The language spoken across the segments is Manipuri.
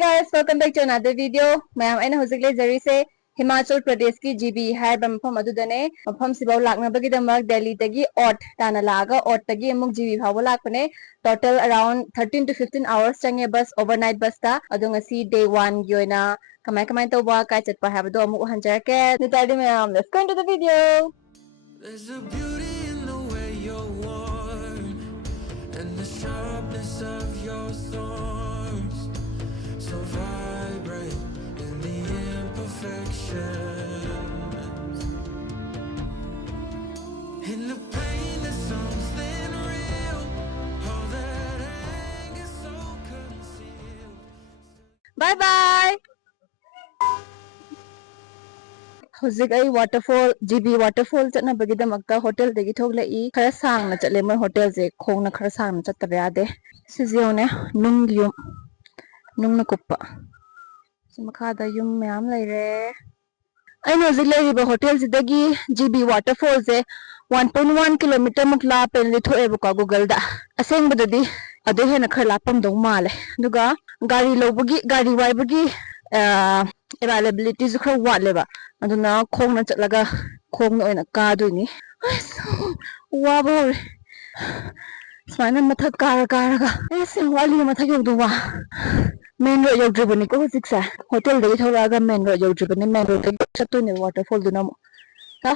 guys, welcome back to another video. Ma'am, I know Jerry say Himachal Pradesh ki Jibhi hai mafam adudane mafam sibaw lakna bagi damak Delhi tagi ot tana laga ot tagi amuk Jibhi bhawo lakpane total around 13 to 15 hours change bus overnight bus ta adung asi day 1 yoina kamay tawba kai chatpa habado amuk hanjarake nitadi ma'am. Let's go into the video. There's a beauty in the way you're worn and the sharpness of your thorns, so vibrant in the imperfections. In the pain there's something real, all that anger so concealed. Bye bye. Hojik ay waterfall Jibhi waterfall chatna bagidamagta hotel degi thoglai khara sangna chatle moi hotel je khongna khara sangna chattaba yade sijione nungna kuppa simakhada yum mayam leire aina hojik leiriba hotel jidagi Jibhi waterfall je 1.1 kilometer mukla penli thoebe ko google da asengbadadi adu hena khara lapam dong male duga gari lobagi gari waibagi availability zu khara watleba aduna khongna chatlaga khongna oina kadoini waba hore smaina mathak karaga ese wali mathak yogduwa main road yogdribani ko hojiksa hotel dagi tholaga main road yogdribani main road dagi chattoine waterfall duna mo ta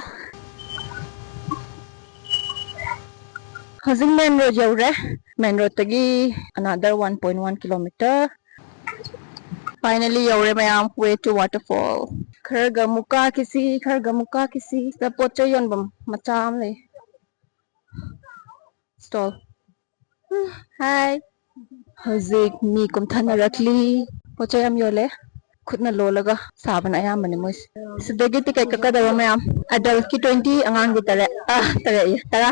hojik main road yogre main road tagi another 1.1 kilometer. Finally, yore mayam way to waterfall. Kharga muka kisi sa pocha yon bam macham le stall. Hi. Hazik mi kum thana rakli pocha yam yole khutna lolaga saban ayam bani mois. Sidagi ticket ka kada mayam adult ki 20 angang gi tara.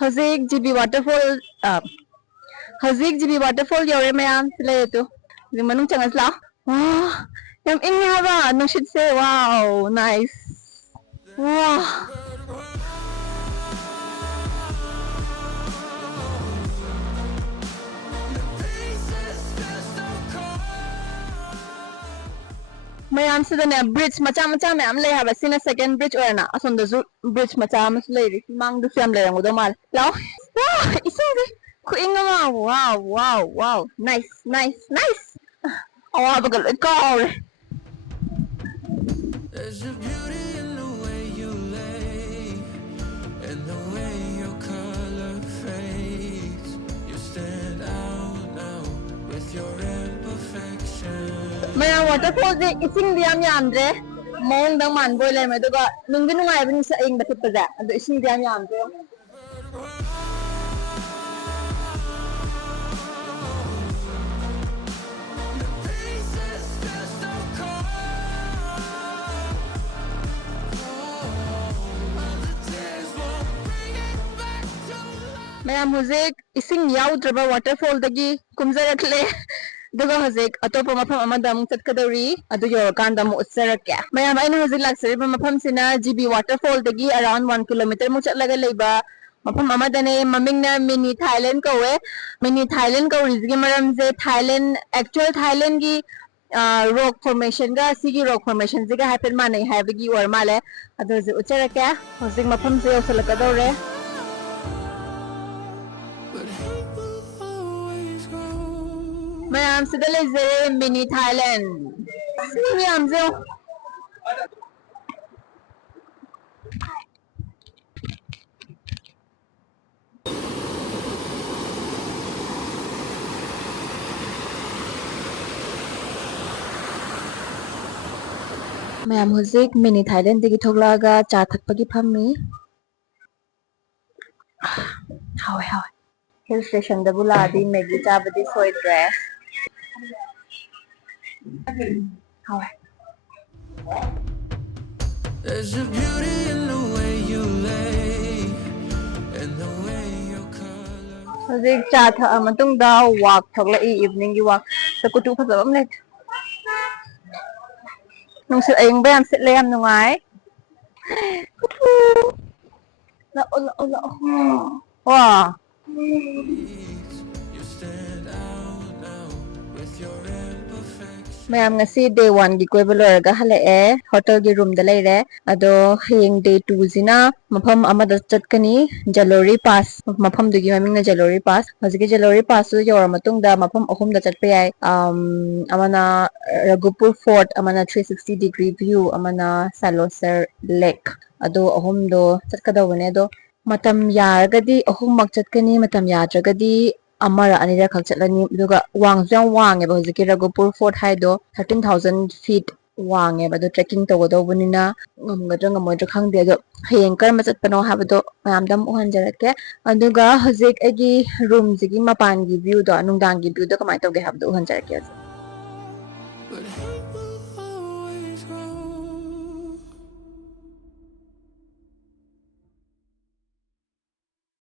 Hazik Jibhi waterfall yore mayam sila ito. Manung changas la. Wow, yam ingi haba no should say wow, nice. Wow. Mayam sida ne bridge macha mayam lay haba sina second bridge or na ason da bridge macha mas lay mang du fiam lay ngo do mal. Law. Wow, isang ku inga wow. Nice. Oh, bagal ko. There's a beauty in the way you lay and the way your color fades. You stand out now with your imperfections. Mayam waterfall de ising diam dre mong dang man boy lay may duga nunggi nungay bin sa ing batit pa da ado ising diam dre. Mayam hojik ising yaudraba waterfall dagi kumjarakle duga hojik atopa mafam amada amung chatkadori adu yorkanda mu utsarake mayam aina hojik laksariba mafam sina Jibhi waterfall dagi around 1 kilometer mu chatlaga leiba mafam amadane mamingna mini Thailand kawe mini Thailand kawrizgi maram je Thailand actual Thailand gi rock formation ga sigi rock formation jiga happen manai haibagi or male adu je utsarake hojik mafam je usalakadore. Mayam sida leze mini Thailand. Sini am zo. Mayam hojik mini Thailand digi thoglaga cha thakpagi phammi. Hawe. Hill station da buladi Maggi chabadi soy dress. There's a beauty in the way you lay and the way your color. Hojik cha tha amatung da walk thoglai evening gi walk sa kutu phasabam le. Nung sit ayong bayam sit layam nungai. Kutu. La. Wow. You stand out now with your imperfections. ꯃꯌꯥꯝ ꯉꯁꯤ ꯗꯦ 1ꯒꯤ ꯀꯣꯏꯕ ꯂꯣꯏꯔꯒ ꯍꯜꯂꯛꯑꯦ ꯍꯣꯇꯦꯜꯒꯤ ꯔꯨꯝꯗ ꯂꯩꯔꯦ ꯑꯗꯣ ꯍꯌꯦꯡ ꯗꯦ 2ꯁꯤꯅ ꯃꯐꯝ ꯑꯃꯗ ꯆꯠꯀꯅꯤ ꯖꯂꯣꯔꯤ ꯄꯥꯁ ꯃꯐꯝꯗꯨꯒꯤ ꯃꯃꯤꯡꯅ ꯖꯂꯣꯔꯤ ꯄꯥꯁ ꯍꯧꯖꯤꯛꯀꯤ ꯖꯂꯣꯔꯤ ꯄꯥꯁꯇꯨ ꯌꯧꯔ ꯃꯇꯨꯡꯗ ꯃꯐꯝ ꯑꯍꯨꯝꯗ ꯆꯠꯄ ꯌꯥꯏ ꯑꯃꯅ ꯔꯘꯨꯄꯨꯔ ꯐꯣꯔꯠ ꯑꯃꯅ 360 ꯗꯤꯒ꯭ꯔꯤ ꯚ꯭ꯌꯨ ꯑꯃꯅ ꯁꯥꯂꯣꯁꯔ ꯂꯦꯛ ꯑꯗꯣ ꯑꯍꯨꯝꯗꯣ ꯆꯠꯀꯗꯧꯕꯅꯦ ꯑꯗꯣ ꯃꯇꯝ ꯌꯥꯔꯒꯗꯤ ꯑꯍꯨꯝꯃꯛ ꯆꯠꯀꯅꯤ ꯃꯇꯝ ꯌꯥꯗ꯭ꯔꯒꯗꯤ ꯑꯃꯔ ꯑꯅꯤꯔꯛ ꯈꯛ ꯆꯠꯂꯅꯤ ꯑꯗꯨꯒ ꯋꯥꯡꯁꯨ ꯌꯥꯝ ꯋꯥꯡꯉꯦꯕ ꯍꯧꯖꯤꯛꯀꯤ ꯔꯘꯨꯄꯨꯔ ꯐꯣꯔꯠ ꯍꯥꯏꯗꯣ 13,000 ꯐꯤꯠ ꯋꯥꯡꯉꯦꯕ ꯑꯗꯣ ꯇ꯭ꯔꯦꯛꯀꯤꯡ ꯇꯧꯒꯗꯧꯕꯅꯤꯅ ꯉꯝꯒꯗ꯭ꯔꯥ ꯉꯝꯃꯣꯏꯗ꯭ꯔꯥ ꯈꯪꯗꯦ ꯑꯗꯣ ꯍꯌꯦꯡ ꯀꯔꯝꯕ ꯆꯠꯄꯅꯣ ꯍꯥꯏꯕꯗꯣ ꯃꯌꯥꯝꯗ ꯑꯃꯨꯛ ꯎꯍꯟꯖꯔꯛꯀꯦ ꯑꯗꯨꯒ ꯍꯧꯖꯤꯛ ꯑꯩꯒꯤ ꯔꯨꯝꯁꯤꯒꯤ ꯃꯄꯥꯟꯒꯤ ꯚ꯭ꯌꯨꯗꯣ ꯅꯨꯡꯗꯥꯡꯒꯤ ꯚ꯭ꯌꯨꯗꯣ ꯀꯃꯥꯏꯅ ꯇꯧꯒꯦ ꯍꯥꯏꯕꯗꯣ ꯎꯍꯟꯖꯔꯛꯀꯦ ꯍꯧꯖꯤꯛ But hey,